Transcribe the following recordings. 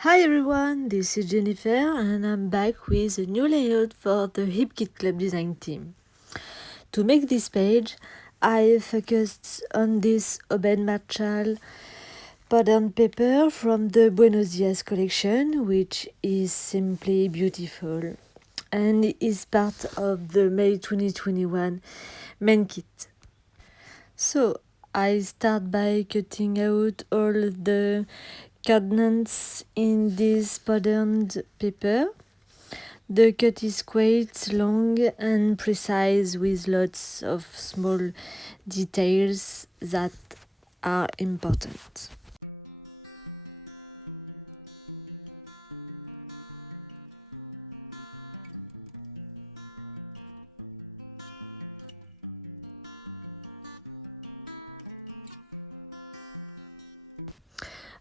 Hi everyone, this is Jennifer and I'm back with a new layout for the HipKit Club design team. To make this page, I focused on this Obed Marchal pattern paper from the Buenos Dias collection, which is simply beautiful and is part of the May 2021 main kit. So I start by cutting out all the coordinates in this patterned paper. The cut is quite long and precise with lots of small details that are important.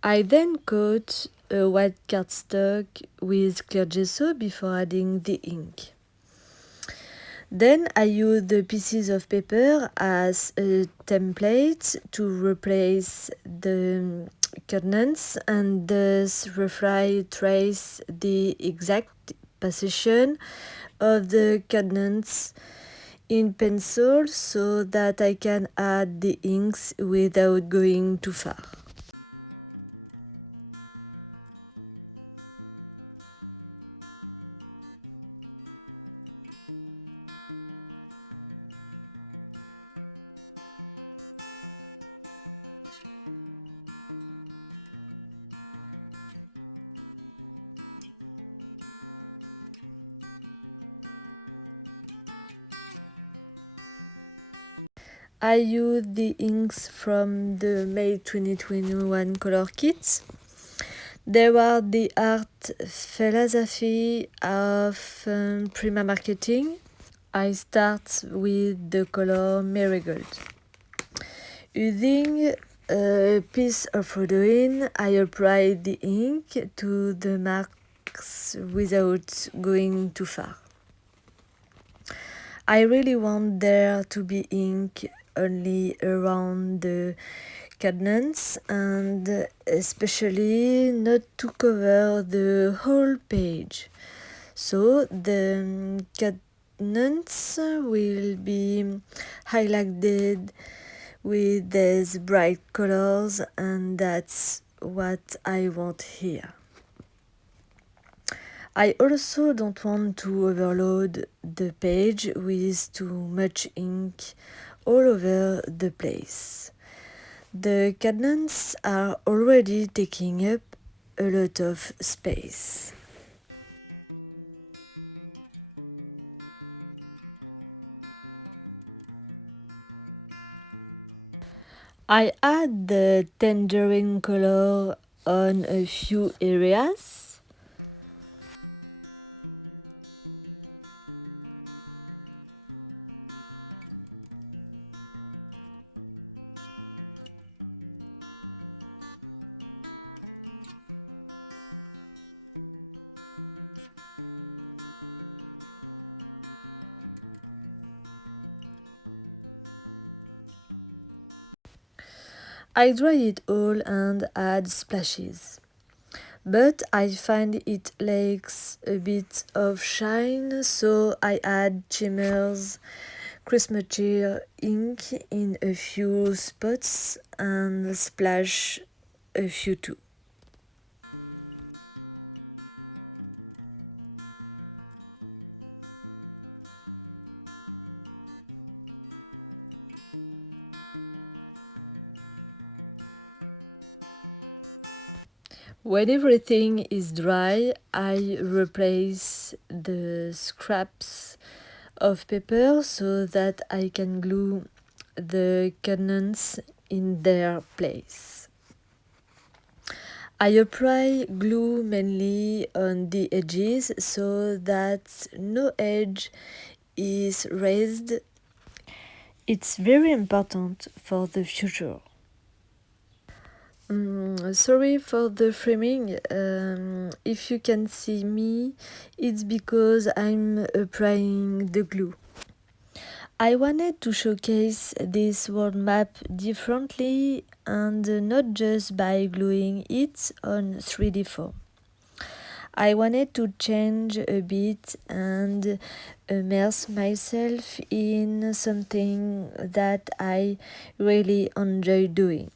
I then coat a white cardstock with clear gesso before adding the ink. Then I use the pieces of paper as a template to replace the coordinates and thus roughly trace the exact position of the coordinates in pencil so that I can add the inks without going too far. I use the inks from the May 2021 color kits. They were the art philosophy of Prima Marketing. I start with the color Marigold. Using a piece of Rhodoin, I apply the ink to the marks without going too far. I really want there to be ink only around the coordinates and especially not to cover the whole page. So the coordinates will be highlighted with these bright colors, and that's what I want here. I also don't want to overload the page with too much ink all over the place. The coordinates are already taking up a lot of space. I add the tangerine color on a few areas. I dry it all and add splashes. But I find it lacks a bit of shine, so I add shimmers, Christmas cheer ink in a few spots and splash a few too. When everything is dry, I replace the scraps of paper so that I can glue the coordinates in their place. I apply glue mainly on the edges so that no edge is raised. It's very important for the future. Sorry for the framing. If you can see me, it's because I'm applying the glue. I wanted to showcase this world map differently and not just by gluing it on 3D form. I wanted to change a bit and immerse myself in something that I really enjoy doing.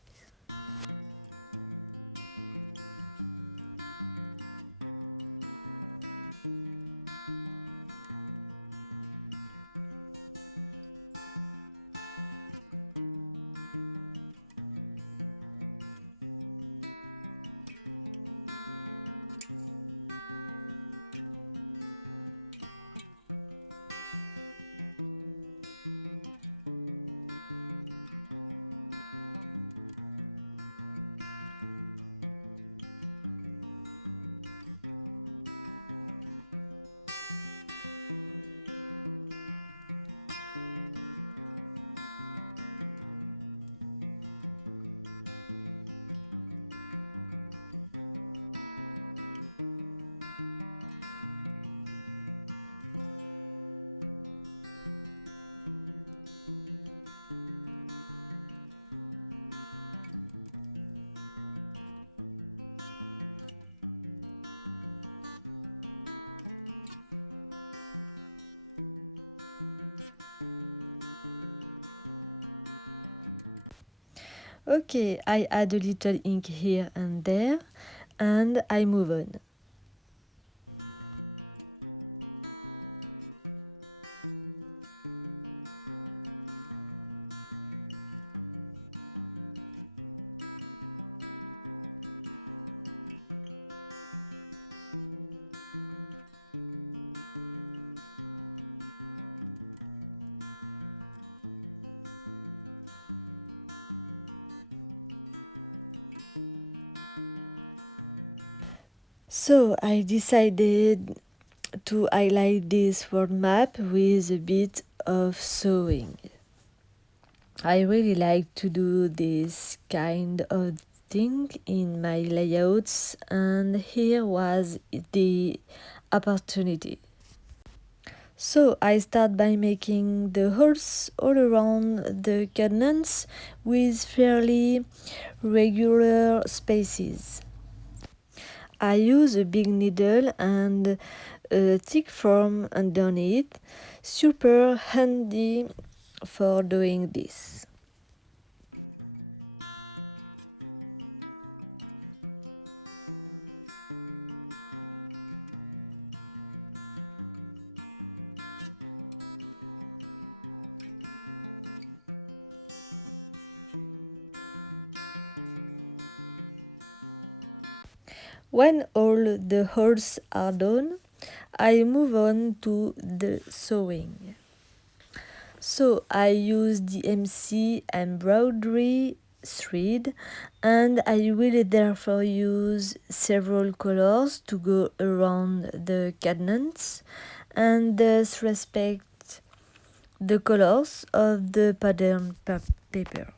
Okay, I add a little ink here and there, and I move on. So I decided to highlight this world map with a bit of sewing. I really like to do this kind of thing in my layouts, and here was the opportunity. So I start by making the holes all around the cadence with fairly regular spaces. I use a big needle and a thick foam underneath, super handy for doing this. When all the holes are done, I move on to the sewing. So I use DMC embroidery thread, and I will therefore use several colors to go around the cadence and thus respect the colors of the pattern paper.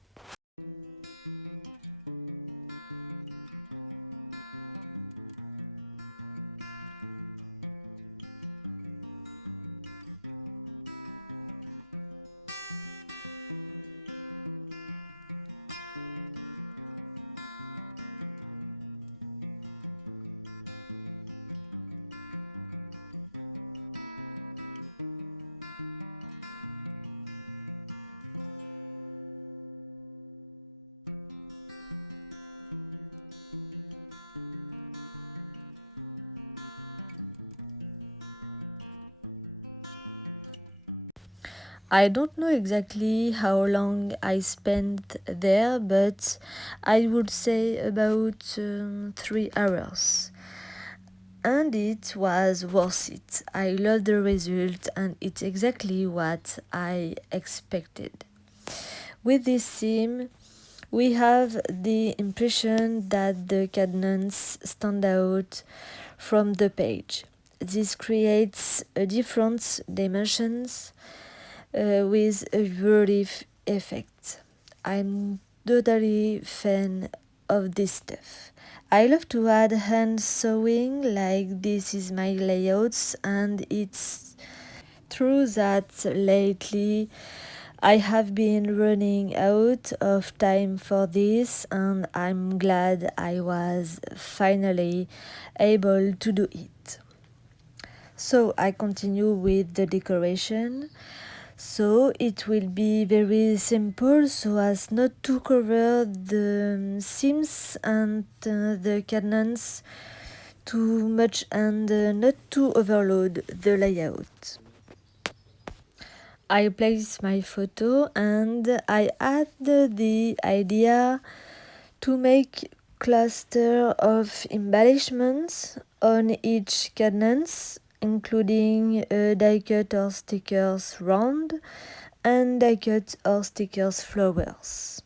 I don't know exactly how long I spent there, but I would say about 3 hours. And it was worth it. I love the result, and it's exactly what I expected. With this theme, we have the impression that the cadence stand out from the page. This creates a different dimensions with a relief effect. I'm totally fan of this stuff. I love to add hand sewing, like this is my layouts, and it's true that lately I have been running out of time for this, and I'm glad I was finally able to do it. So I continue with the decoration. So it will be very simple so as not to cover the seams and the canons too much and not to overload the layout. I place my photo and I add the idea to make cluster of embellishments on each cadence, including die cut or stickers round and die cut or stickers flowers.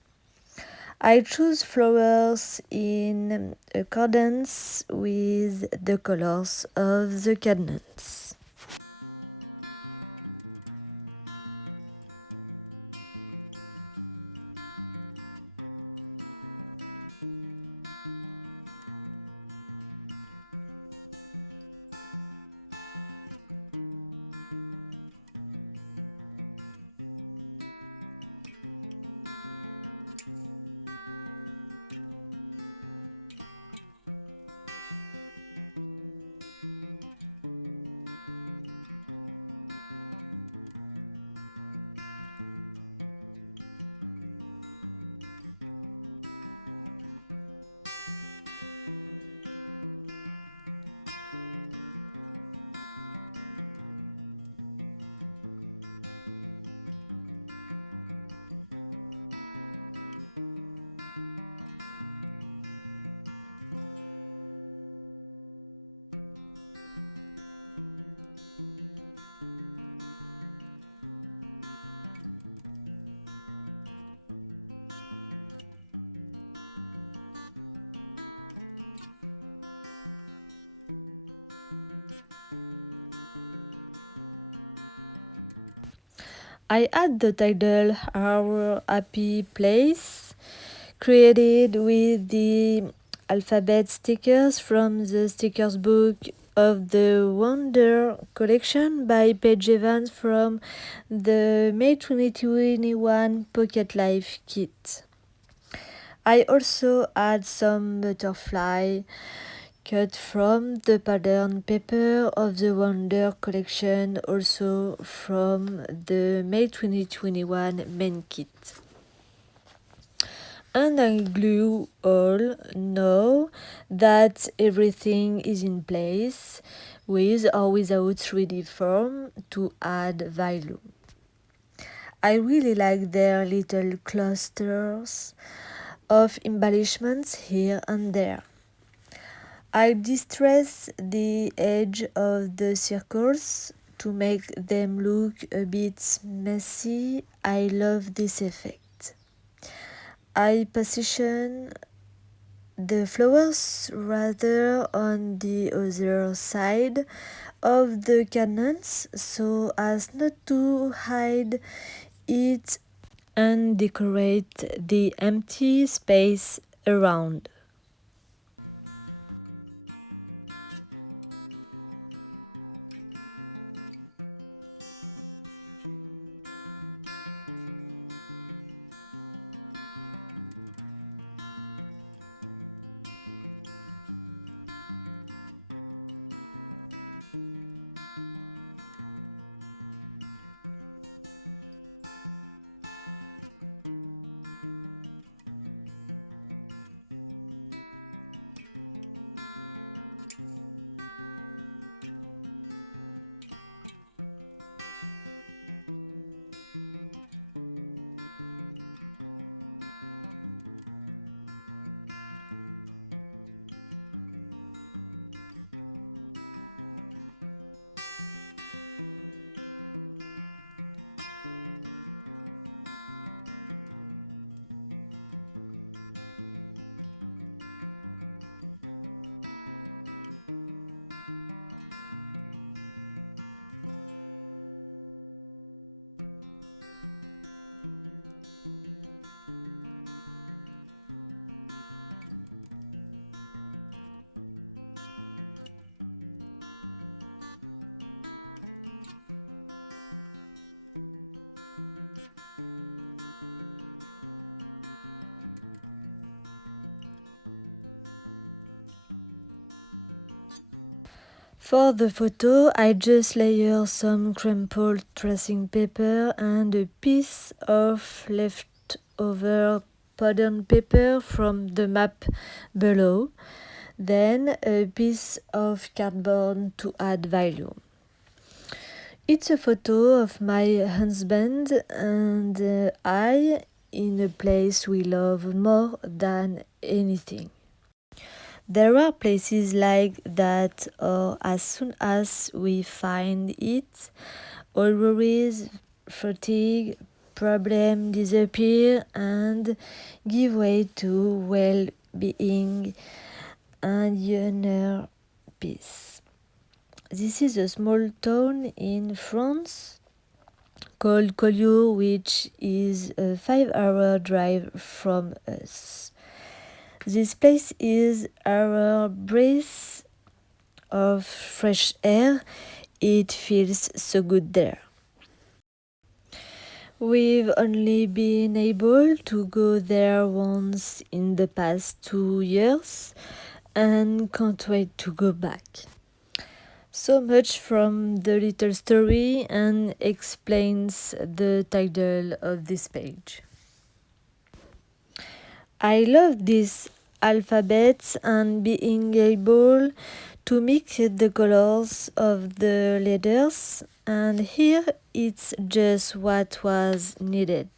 I choose flowers in accordance with the colors of the cadence. I add the title Our Happy Place, created with the alphabet stickers from the stickers book of the Wonder collection by Paige Evans from the May 2021 Pocket Life kit. I also add some butterfly cut from the pattern paper of the Wonder collection, also from the May 2021 main kit. And I glue all now that everything is in place, with or without 3D form, to add value. I really like their little clusters of embellishments here and there. I distress the edge of the circles to make them look a bit messy. I love this effect. I position the flowers rather on the other side of the cannons so as not to hide it and decorate the empty space around. For the photo, I just layer some crumpled tracing paper and a piece of leftover pattern paper from the map below, then a piece of cardboard to add value. It's a photo of my husband and I in a place we love more than anything. There are places like that, or as soon as we find it, all worries, fatigue, problem disappear and give way to well-being and inner peace. This is a small town in France called Collioure, which is a 5-hour drive from us. This place is our breath of fresh air. It feels so good there. We've only been able to go there once in the past 2 years and can't wait to go back. So much from the little story and explains the title of this page. I love this alphabet and being able to mix the colors of the letters, and here it's just what was needed.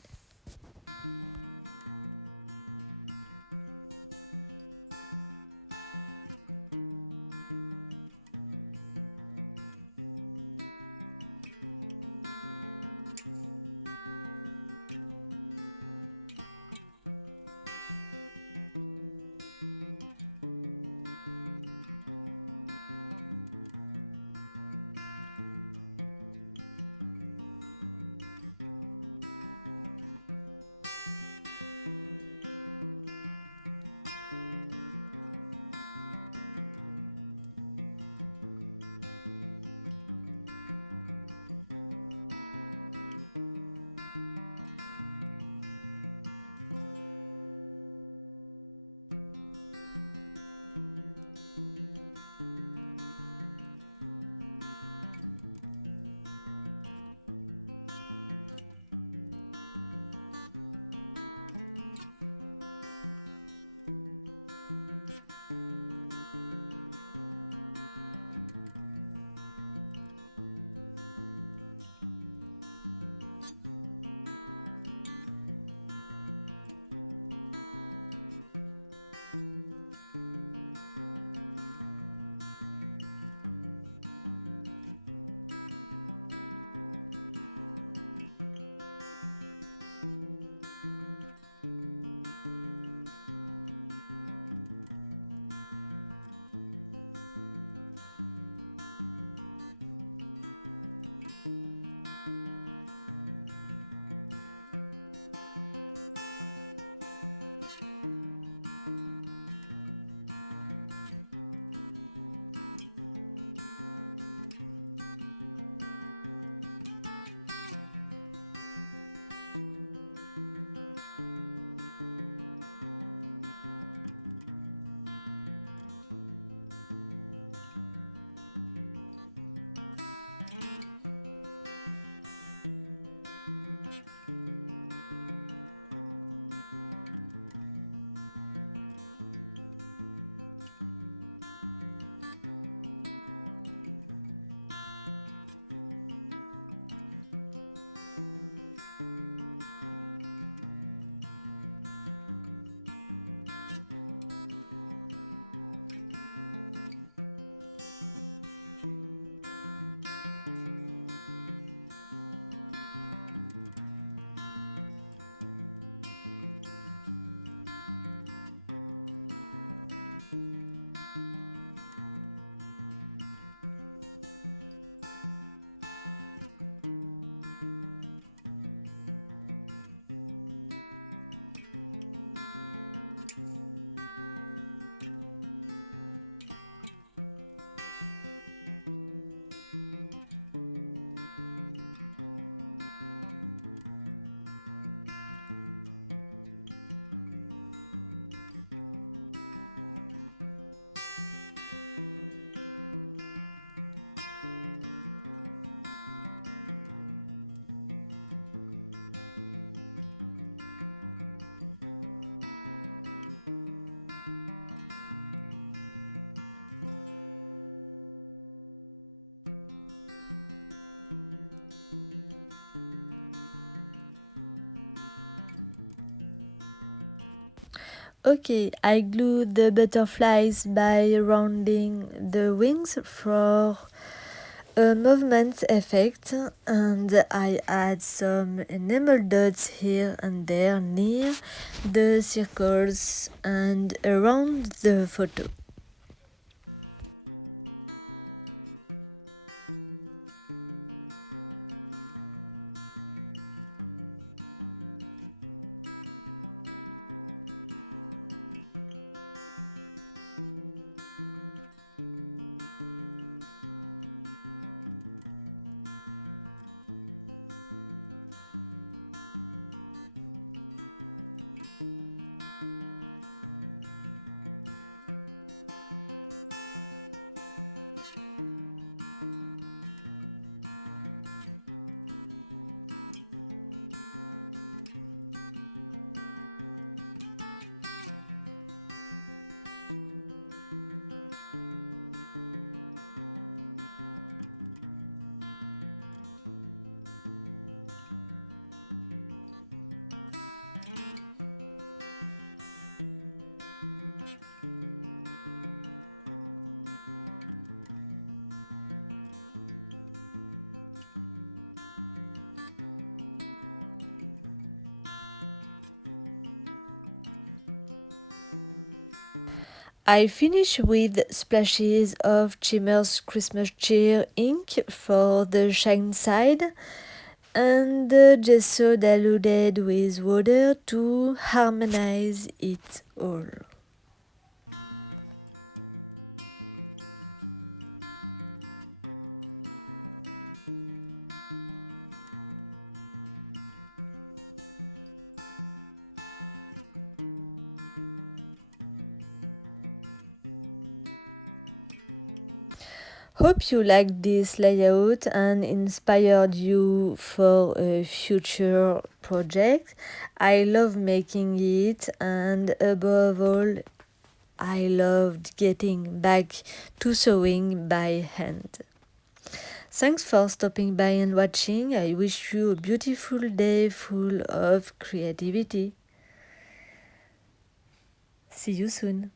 Okay, I glue the butterflies by rounding the wings for a movement effect, and I add some enamel dots here and there near the circles and around the photo. I finish with splashes of Chimmer's Christmas Cheer ink for the shine side and the gesso diluted with water to harmonize it all. Hope you liked this layout and inspired you for a future project. I love making it, and above all, I loved getting back to sewing by hand. Thanks for stopping by and watching. I wish you a beautiful day full of creativity. See you soon.